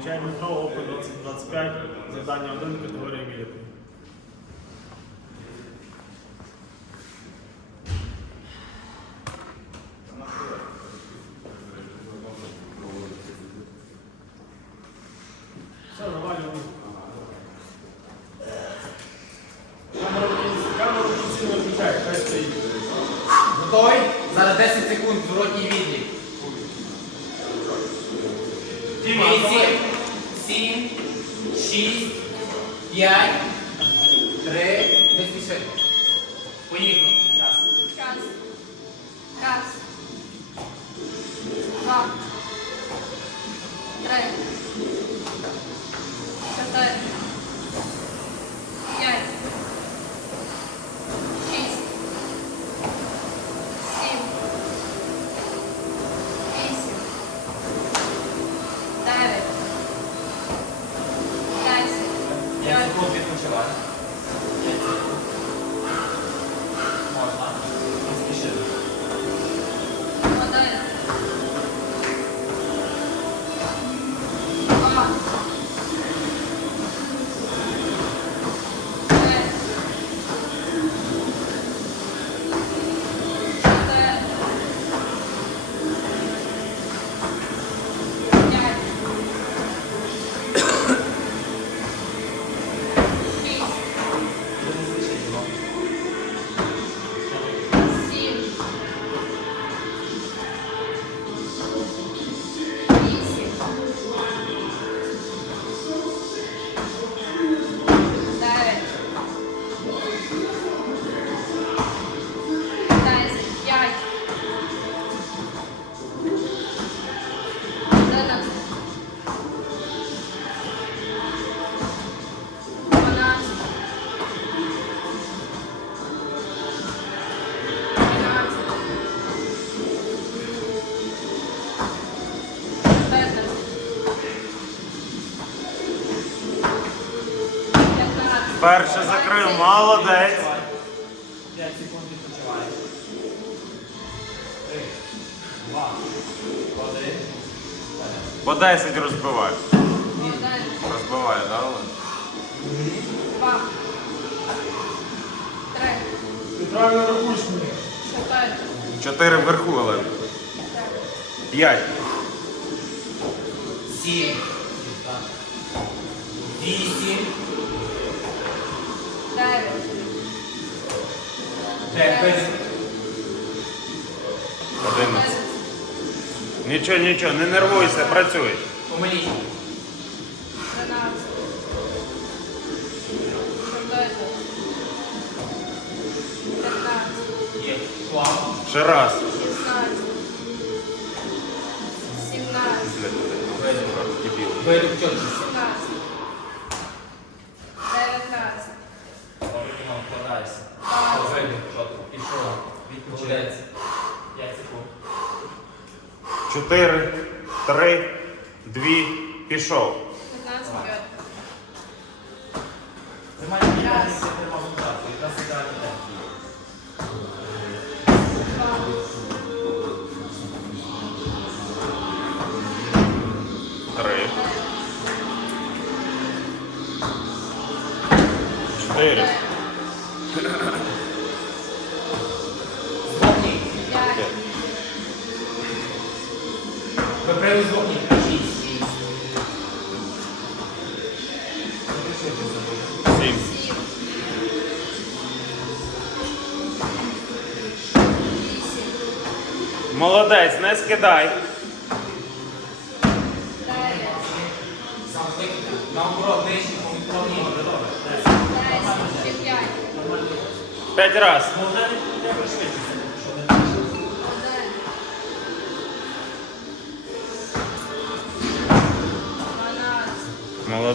Включай метро, ОП 2025, завдання 1, категорія віліку. Поїхали. Перше закрив, молодець. 5 секунд відпочиваєш. 3, 2, 1. По 10 розбивай. Один. Розбиває, да, Олег? Два. Три. Ти правильно рахуєш мені. Чотири. 4 вверху, Олег. 5. 7, 8, Дев'ять. 9, 11. Нічого, нічого, не нервуйся, працюй. помиліть. Ще раз. Шістнадцять. Сімнадцять. Дебіл. 5 секунд. 4, 3, 2, пішов. П'ятнадцять. П'ять. Молодець, не скидай. Наоборот, нижче. П'ять. 5 раз. Можна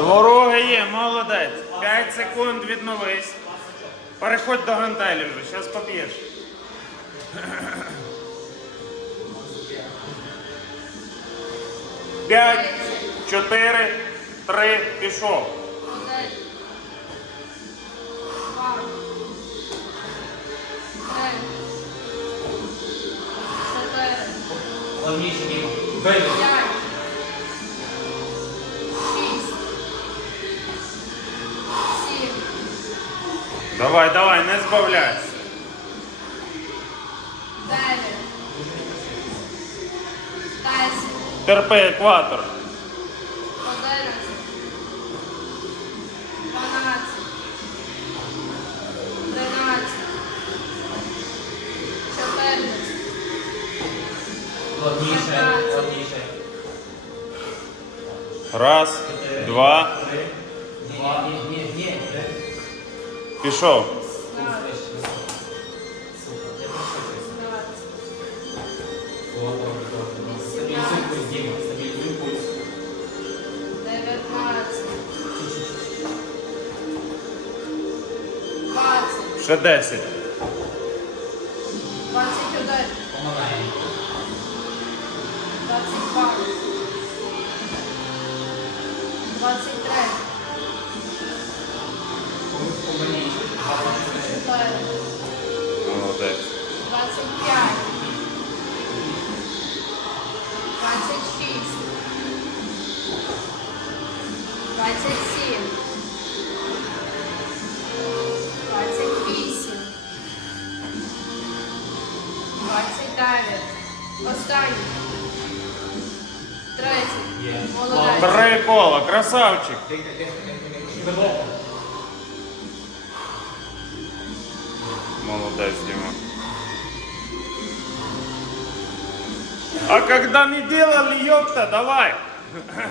Дороги є, молодець. 5 секунд відновись. Переходь до гантелі вже, зараз поп'єш. П'ять, чотири, три, пішов. Два. Три. Чотири. Давай, давай, не збавляйся. Далі. Дальше. Терпи, екватор. 11. 12. 13. 14. Раз, два. Три. Два. Ні, ні, ні. Пішов. Ще 10. Микола, красавчик. Молодец, Дима. А когда не делали, ёпта, давай. 15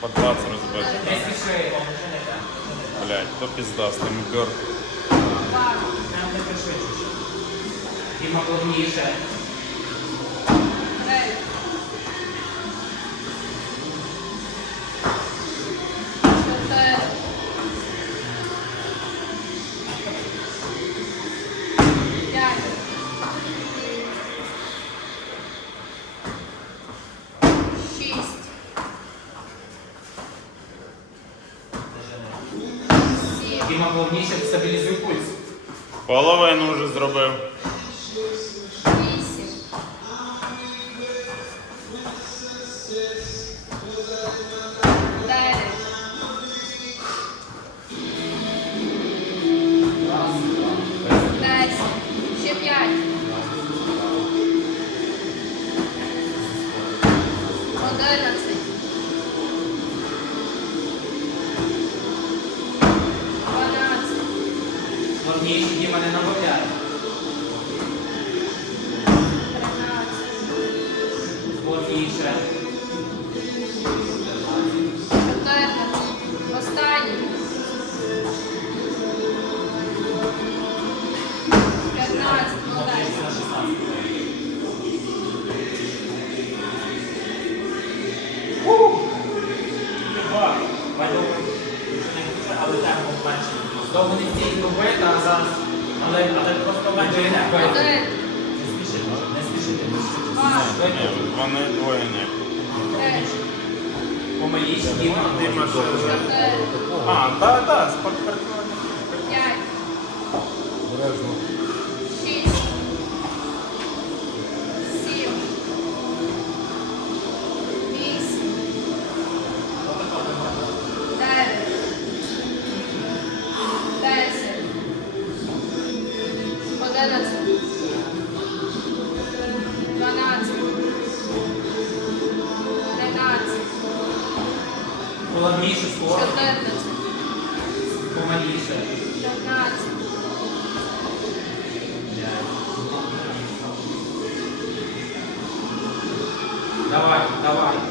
По 20 разбежать. Блять, то пиздастый мукер. Дима, клубнейшая. Amém.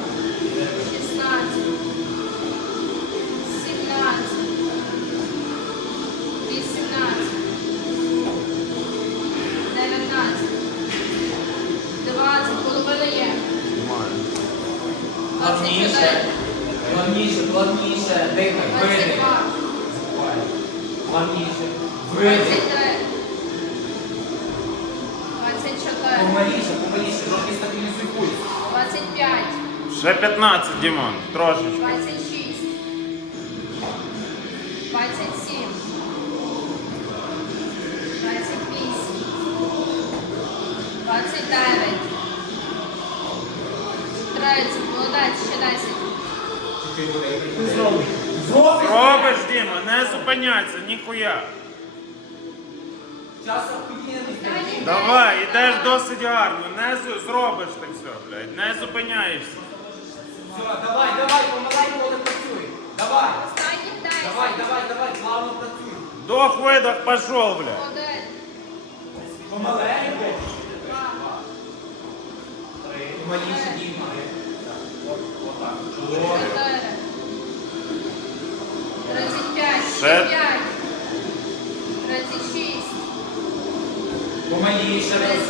15, Дімон, трошечки. 26. 27. 28. 29. 30. Молодець, ще 10. Робиш, Діма, не зупиняйся, ніхуя. Давай, 10. ідеш досить гарно, не з- зробиш ти все, блядь, не зупиняєшся. Все, давай, давай, помаленьку, але працюй. Давай, Останніх 10. давай, давай, давай, плавно працюй. Вдох, видох, пошел, блядь. Один. Помаленьку. Два. Помаліше, Діма. Отак. Чотири. 35. Ще. Ще 5. 36. Помаліше. 37.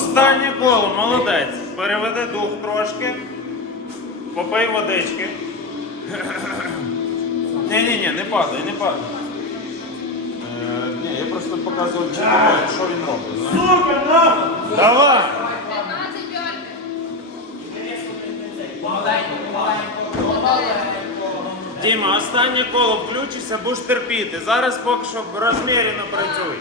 Останнє коло, молодець. Переведи дух трошки. Попий водички. Ні-ні-ні, не падай, не падай. Е, ні, я просто показував, думаю, що він робить. Сука, нахуй! Давай! 15 бьорки. Помаленьку, помаленьку, помаленьку. Діма, останнє коло включися, будеш терпіти. Зараз поки що розмірено працюй.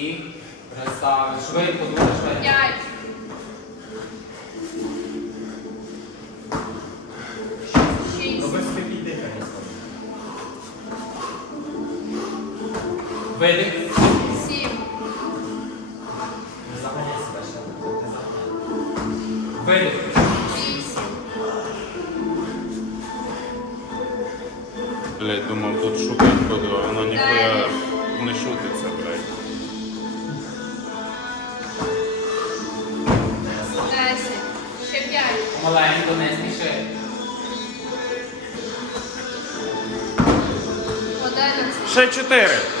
Ліг, приставив. Швидко, дуже швидко. 5. Шість. Видих. Ще чотири.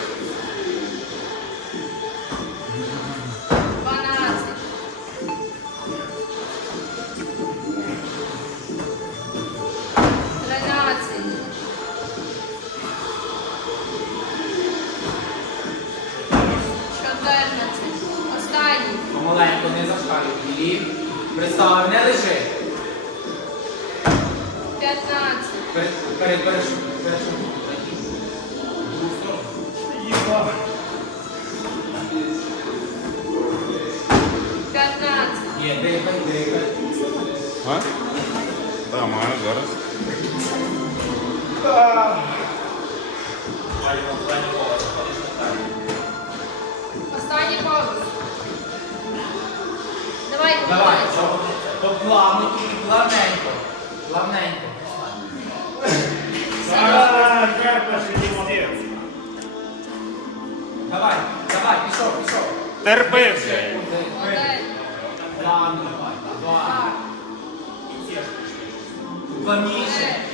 А? Маю зараз. Останній голос. Давай, Давай, Миколаївич. то плавно, тільки плавненько. Плавненько. Давай, давай, пішов, пішов. Терпи вже. Плавно, давай. Два. два, Плавніше.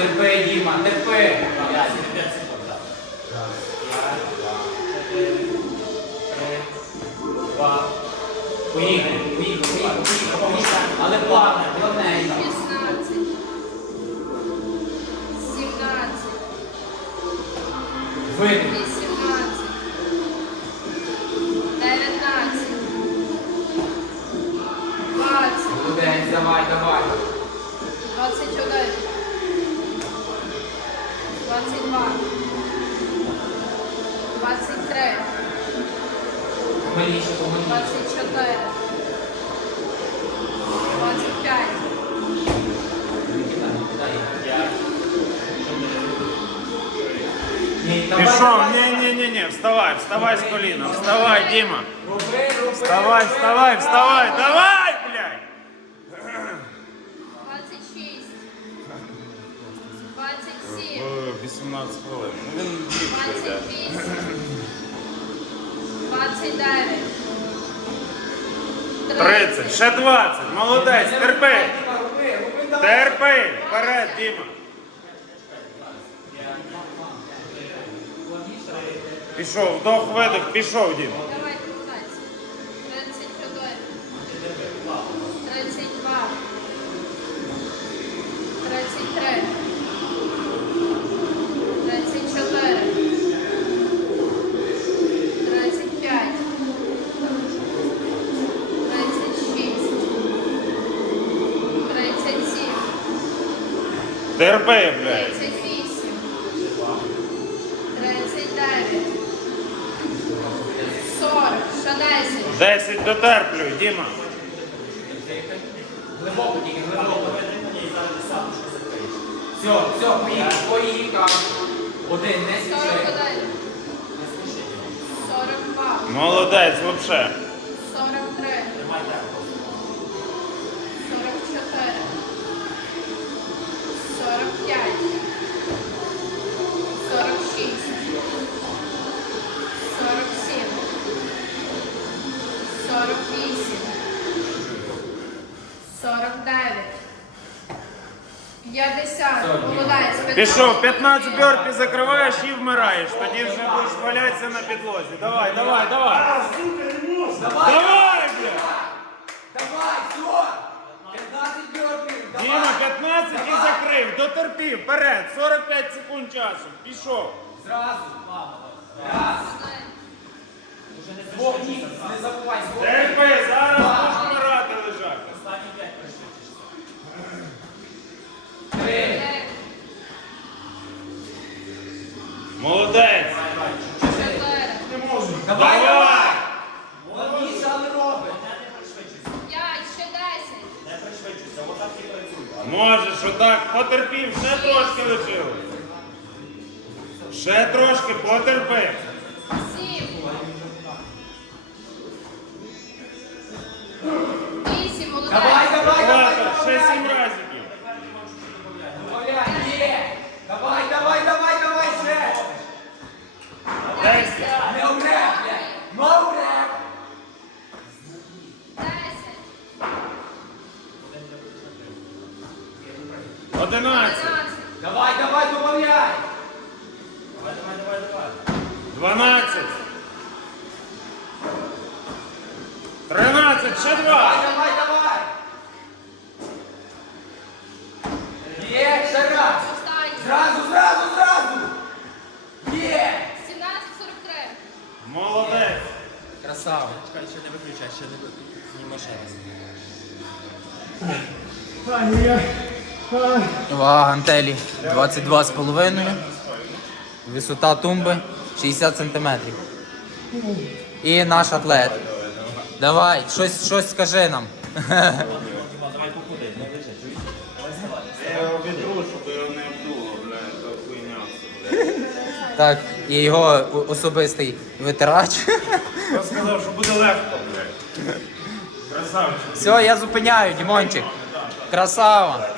Терпи, Діма, терпи. Раз, п'ять. Три, два. Поїхали, поїхали, поїхали. Але плавно, плавненько. шістнадцять, сімнадцять, Видих. вісімнадцять, дев'ятнадцять, двадцять, Молодець, давай, давай. 23. Мені ще помилка. 24. 25. 25. Пішов, не не не, вставай, вставай з коліна, вставай, Дима, Вставай, вставай, вставай, давай! 18 хвилин. Ну він більше йде. 29. 30, ще 20, молодець, терпи. Терпи, вперед, Діма. Пішов, вдох, видих, пішов, Діма. Терпи, блядь. 38. 39. 40. Ще 10. 10 дотерплю, Діма. Глибоко тільки, глибоко. Все, все, поїхав, поїхав. Один, не спіши. 41. 42. Молодець, вообще. 43. 44. Пішов, 15 бьорпі закриваєш і вмираєш. Тоді вже будеш валятися на підлозі. Давай, давай, давай. Давай, Давай, блядь. давай, все. 15 Діма, 15 і закрив. Дотерпів, вперед. 45 секунд часу. Пішов. Зразу. Раз. З двох ніг, не забувай, з. Терпи, зараз будеш вмирати лежати. Три. 11. Давай, давай, добавляй. Давай, давай, давай, давай. 12. 13. Ще два. Давай, давай, давай. Є, ще раз. Зразу, зразу, зразу. Є. 17.43. Молодець. Красава. Чекай, ще не виключай, ще не виключай. Знімай ще раз. Ай, я... Вага гантелі 22,5. Висота тумби 60 см. І наш атлет. Давай, щось, щось скажи нам. Так, і його особистий витирач. Я сказав, що буде легко, блядь. Красавчик. Все, я зупиняю, Дімончик. Красава.